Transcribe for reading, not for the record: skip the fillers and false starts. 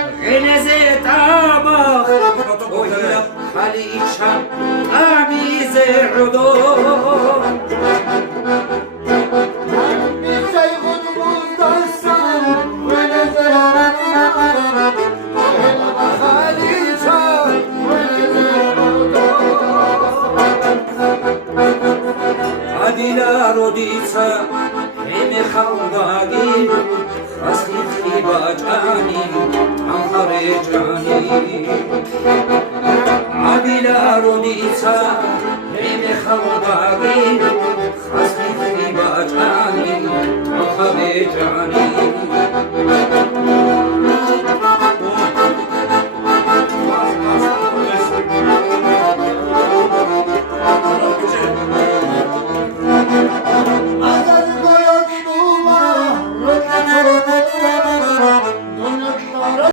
غنزه تامخ وهي خليشة قميز عدود روديتسا هم خلداگی خستی خیبا جانی انخار جانی عبیلا رودیتسا هم خلداگی